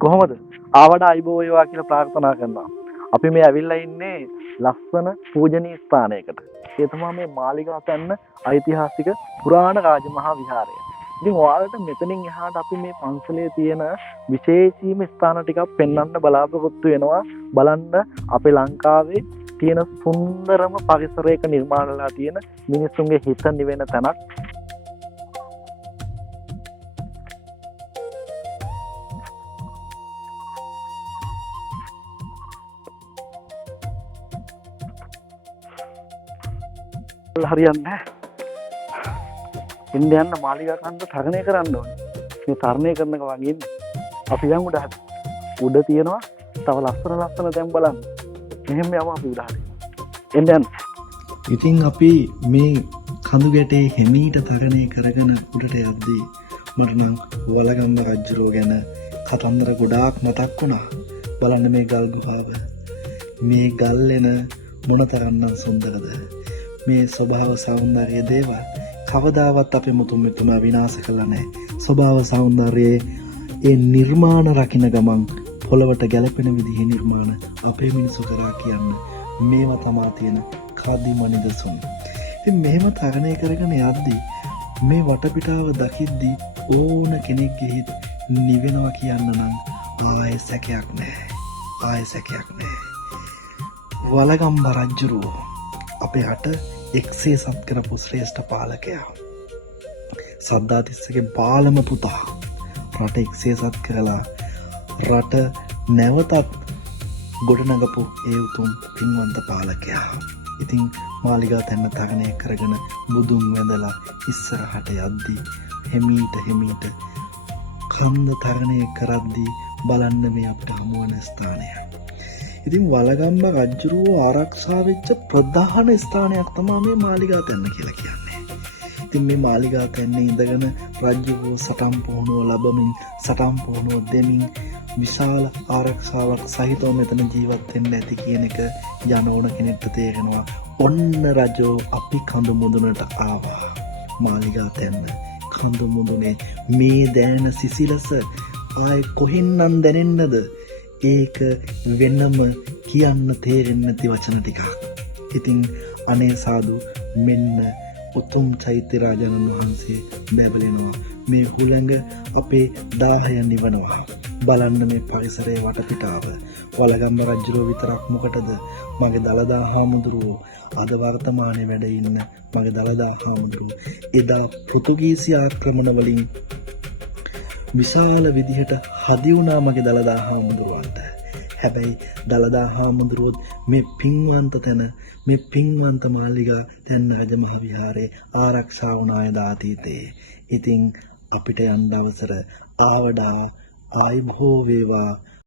කොහොමද? ආවට අයිබෝ වේවා කියලා ප්‍රාර්ථනා කරනවා. අපි මේ ඇවිල්ලා ඉන්නේ ලස්සන පූජනීය ස්ථානයකට. ඒ තමයි මේ මාලිගාතැන්න ඓතිහාසික පුරාණ රාජමහා විහාරය. ඉතින් ඔයාලට මෙතනින් එහාට අපි මේ පන්සලේ තියෙන විශේෂීම ස්ථාන ටිකක් පෙන්වන්න බලාපොරොත්තු වෙනවා. බලන්න අපේ ලංකාවේ තියෙන සුන්දරම පරිසරයක නිර්මාණය වෙලා තියෙන මිනිස්සුන්ගේ හිත නිවෙන තැනක්. හරියන්නේ ඉන්න යන්න මාලිගා කන්ද තරණය කරන්න ඕනේ. මේ තරණය කරනක වගේ අපි යන් උඩ තියෙනවා තව ලස්සන තැන් බලන්න. මෙහෙම යමු අපි උඩට. එන්න. ඉතින් අපි මේ කඳු ගැටේ හිමීට තරණය කරගෙන උඩට යද්දී මට නම් වලගම්ම රජුරෝ ගැන කතන්දර ගොඩාක් මතක් වුණා. බලන්න මේ ගල් ගුහාව. මේ ගල් එන මොනතරම්නම් සුන්දරද. මේ ස්වභාව සෞන්දර්ය දේවල් කවදාවත් අපේ මුතුන් මිතුමා විනාශ කළා නැහැ. ස්වභාව සෞන්දර්යයේ ඒ නිර්මාණ රකින්න ගමන් පොළවට ගැලපෙන විදිහේ නිර්මාණ අපේ මිනිස්සු කරා කියන්න මේවා තමා තියෙන කදිම නිදසුන්. ඉතින් මෙහෙම තරණය කරගෙන යද්දී මේ වටපිටාව දකිද්දී ඕන කෙනෙක්ගේ හිත නිවෙනවා කියන්න නම් ආයෙ සැකයක් නැහැ. වලගම්බ රජුරෝ අපේ රට එක්සේ සත් කරපු ශ්‍රේෂ්ඨ පාලකයා. සද්ධාතිස්සගේ බාලම පුතා රට එක්සේ සත් කරලා රට නැවතත් ගොඩනගපු ඒ උතුම් පින්වන්ත පාලකයා. ඉතින් මාලිගාතැන්න තරණය කරගෙන බුදුන් වැඳලා ඉස්සරහට යද්දී හිමීට කන්ද තරණය කරද්දී බලන්න මේ අපිට හමු වෙන ස්ථානය. ඉතින් වලගම්බ රජුරෝ ආරක්ෂා වෙච්ච ප්‍රධාන ස්ථානයක් තමයි මේ මාලිගාතැන්න කියලා කියන්නේ. ඉතින් මේ මාලිගාතැන්නේ ඉඳගෙන රජුගේ සටන් පුහුණුව ලැබමින් සටන් පුහුණුව දෙමින් විශාල ආරක්ෂාවක් සහිතව මෙතන ජීවත් වෙන්න ඇති කියන එක යන ඕන කෙනෙක්ට තේරෙනවා. ඔන්න රජෝ අපි කඳු මුදුනට ආවා. මාලිගාතැන්න කඳු මුදුනේ මේ දැනෙන සිසිලස ආයේ කොහෙන්නම් දැනෙන්නද? ඒක වෙනම කියන්න තේරෙන්නේ නැති වචන ටිකක්. ඉතින් අනේ සාදු මෙන්න උතුම් චෛත්‍ය රාජානන් වහන්සේ බැබලෙනවා. මේ හුළඟ අපේ දාහය නිවනවා. බලන්න මේ පරිසරයේ වටපිටාව. වලගම්බ රජුරෝ විතරක් මොකටද? මගේ දළදා හාමුදුරුවෝ අද වර්තමානයේ වැඩ ඉන්න මගේ දළදා හාමුදුරුවෝ එදා පෘතුගීසි ආක්‍රමණ වලින් විශාල විදිහට හදි වුණා මගේ දළදා හාමුදුරුවන්ට. හැබැයි දළදා හාමුදුරුවොත් මේ පින්වන්ත තැන මේ පින්වන්ත මාලිගා තැන්න රජමහා විහාරේ ආරක්ෂා වුණා යදා අතීතේ. ඉතින් අපිට යන්න අවසර ආවඩා ආයිබෝ වේවා